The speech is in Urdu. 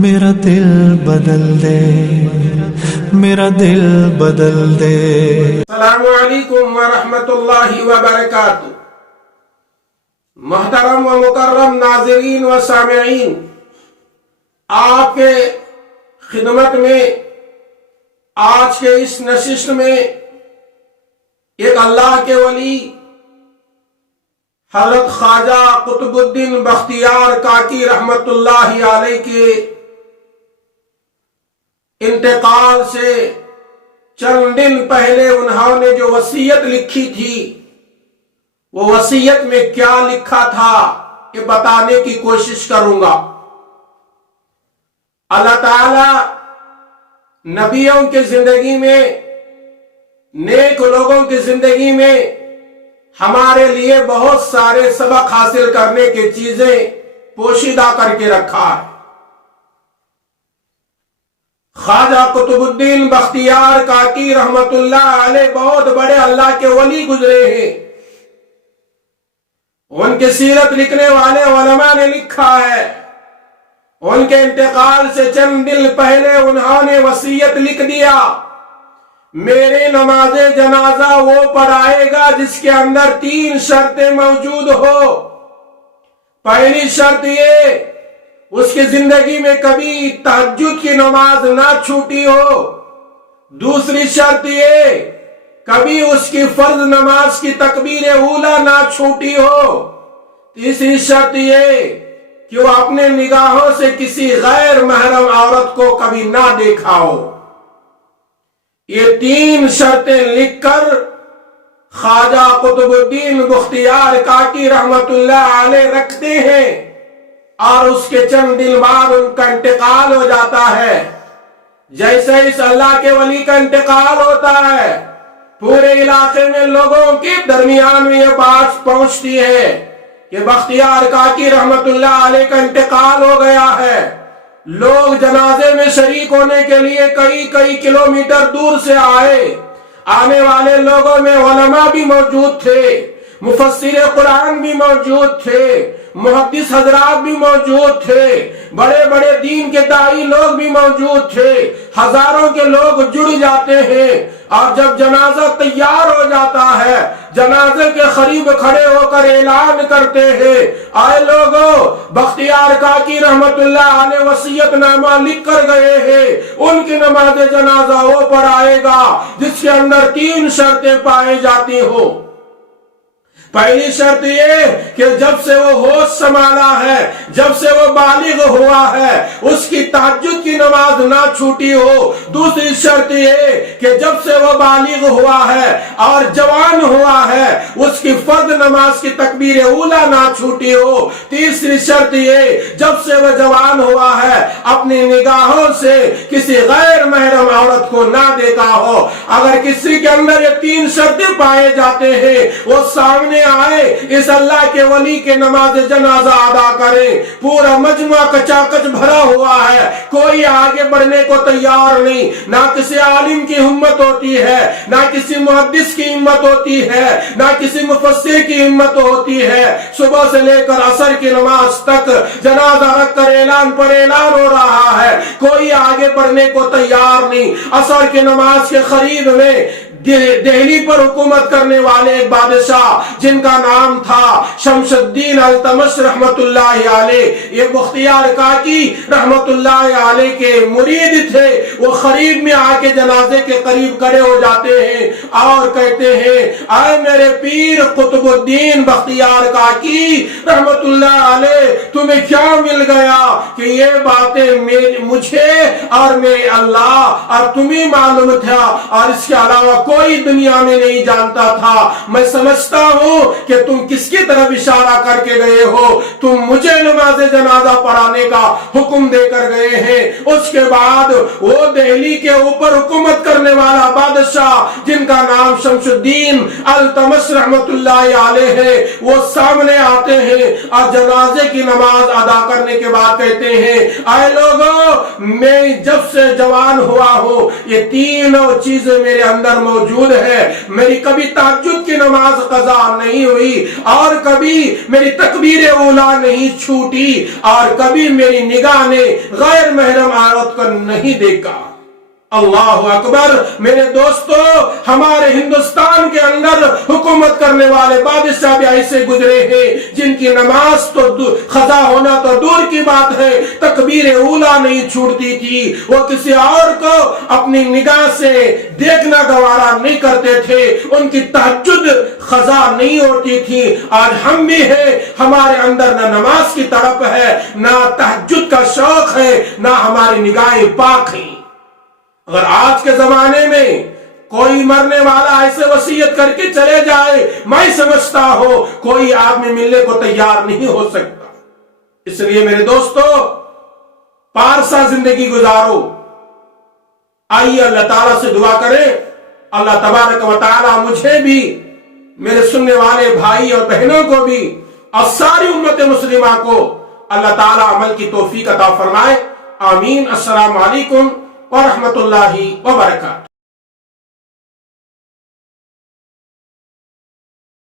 میرا دل بدل دے، میرا دل بدل دے۔ السلام علیکم ورحمۃ اللہ وبرکاتہ۔ محترم و مکرم ناظرین و سامعین، آپ کے خدمت میں آج کے اس نشست میں ایک اللہ کے ولی حضرت خواجہ قطب الدین بختیار کاکی رحمت اللہ علیہ کے انتقال سے چند دن پہلے انہوں نے جو وصیت لکھی تھی، وہ وصیت میں کیا لکھا تھا یہ بتانے کی کوشش کروں گا۔ اللہ تعالی نبیوں کی زندگی میں، نیک لوگوں کی زندگی میں ہمارے لیے بہت سارے سبق حاصل کرنے کی چیزیں پوشیدہ کر کے رکھا ہے۔ خواجہ قطب الدین بختیار کاکی رحمت اللہ علیہ بہت بڑے اللہ کے ولی گزرے ہیں۔ ان کی سیرت لکھنے والے علماء نے لکھا ہے، ان کے انتقال سے چند دن پہلے انہوں نے وصیت لکھ دیا، میرے نماز جنازہ وہ پڑھائے گا جس کے اندر 3 شرطیں موجود ہو۔ پہلی شرط یہ، اس کی زندگی میں کبھی تہجد کی نماز نہ چھوٹی ہو۔ دوسری شرط یہ، کبھی اس کی فرض نماز کی تکبیر اولیٰ نہ چھوٹی ہو۔ تیسری شرط یہ کہ وہ اپنے نگاہوں سے کسی غیر محرم عورت کو کبھی نہ دیکھا ہو۔ یہ 3 شرطیں لکھ کر خواجہ قطب الدین بختیار کاکی رحمت اللہ علیہ رکھتے ہیں، اور اس کے چند دن بعد ان کا انتقال ہو جاتا ہے۔ جیسے اس اللہ کے ولی کا انتقال ہوتا ہے، پورے علاقے میں لوگوں کے درمیان میں یہ بات پہنچتی ہے کہ بختیار کاکی رحمت اللہ علیہ کا انتقال ہو گیا ہے۔ لوگ جنازے میں شریک ہونے کے لیے کئی کلومیٹر دور سے آئے۔ آنے والے لوگوں میں علماء بھی موجود تھے، مفسر قرآن بھی موجود تھے، محدث حضرات بھی موجود تھے، بڑے بڑے دین کے داعی لوگ بھی موجود تھے۔ ہزاروں کے لوگ جڑ جاتے ہیں، اور جب جنازہ تیار ہو جاتا ہے، جنازے کے قریب کھڑے ہو کر اعلان کرتے ہیں، آئے لوگوں، بختیار کاکی رحمت اللہ علیہ وصیت نامہ لکھ کر گئے ہیں، ان کی نماز جنازہ وہ پڑھائے گا جس کے اندر 3 شرطیں پائی جاتی ہو۔ پہلی شرط یہ کہ جب سے وہ ہوش سنبھالا ہے، جب سے وہ بالغ ہوا ہے، اس کی تہجد کی نماز نہ چھوٹی ہو۔ دوسری شرط یہ کہ جب سے وہ بالغ ہوا ہے اور جوان ہوا ہے، اس کی فرض نماز کی تکبیر اولیٰ نہ چھوٹی ہو۔ تیسری شرط یہ، جب سے وہ جوان ہوا ہے، اپنی نگاہوں سے کسی غیر محرم عورت کو نہ دیکھا ہو۔ اگر کسی کے اندر یہ 3 شرطیں پائے جاتے ہیں، وہ سامنے آئے، اس اللہ کے ولی کے نماز جنازہ ادا کریں۔ پورا مجمع کچاکچ بھرا ہوا ہے، کوئی آگے بڑھنے کو تیار نہیں، نہ کسی عالم کی ہمت ہوتی ہے، نہ کسی محدث کی ہمت ہوتی ہے، نہ کسی مفسر کی ہمت ہوتی ہے۔ صبح سے لے کر عصر کی نماز تک جنازہ رکھ کر اعلان پر اعلان ہو رہا ہے، کوئی آگے بڑھنے کو تیار نہیں۔ عصر کی نماز کے قریب میں دہلی پر حکومت کرنے والے ایک بادشاہ جن کا نام تھا شمس الدین التمش رحمت اللہ علیہ، یہ بختیار کاکی رحمت اللہ علیہ کے مرید تھے۔ وہ قریب میں آ کے جنازے کے قریب کھڑے ہو جاتے ہیں اور کہتے ہیں، اے میرے پیر قطب الدین بختیار کاکی رحمت اللہ علیہ، تمہیں کیا مل گیا کہ یہ باتیں مجھے اور میرے اللہ اور تمہیں معلوم تھا، اور اس کے علاوہ کوئی دنیا میں نہیں جانتا تھا۔ میں سمجھتا ہوں کہ تم کس کی طرف اشارہ کر کے گئے ہو، تم مجھے نماز جنازہ پڑھانے کا حکم دے کر گئے ہیں۔ اس کے بعد وہ دہلی کے اوپر حکومت کرنے والا بادشاہ جن کا نام شمس الدین التمش رحمت اللہ علیہ ہے، وہ سامنے آتے ہیں اور جنازے کی نماز ادا کرنے کے بعد کہتے ہیں، اے لوگوں، میں جب سے جوان ہوا ہوں یہ تینوں چیزیں میرے اندر موجود ہے. میری کبھی تہجد کی نماز قضا نہیں ہوئی, اور کبھی میری تکبیر اولا نہیں چھوٹی, اور کبھی میری نگاہ نے غیر محرم عورت کو نہیں دیکھا. اللہ اکبر. میرے دوستو, ہمارے ہندوستان کے اندر حکومت کرنے والے بادشاہ بھی ایسے گزرے ہیں جن کی نماز تو قضا ہونا تو دور کی بات ہے, تکبیر اولا نہیں چھوٹتی تھی. وہ کسی اور کو اپنی نگاہ سے دیکھنا گوارا نہیں کرتے تھے, ان کی تہجد قضا نہیں ہوتی تھی. آج ہم بھی ہیں, ہمارے اندر نہ نماز کی طرف ہے, نہ تہجد کا شوق ہے, نہ ہماری نگاہیں پاک ہیں. اگر آج کے زمانے میں کوئی مرنے والا ایسے وصیت کر کے چلے جائے, میں سمجھتا ہوں کوئی آدمی ملنے کو تیار نہیں ہو سکتا. اس لیے میرے دوستو, پارسا زندگی گزارو. آئیے اللہ تعالیٰ سے دعا کریں, اللہ تبارک و تعالیٰ مجھے بھی, میرے سننے والے بھائی اور بہنوں کو بھی, اور ساری امت مسلمہ کو اللہ تعالیٰ عمل کی توفیق عطا فرمائے. آمین. السلام علیکم ورحمۃ اللہ وبرکاتہ.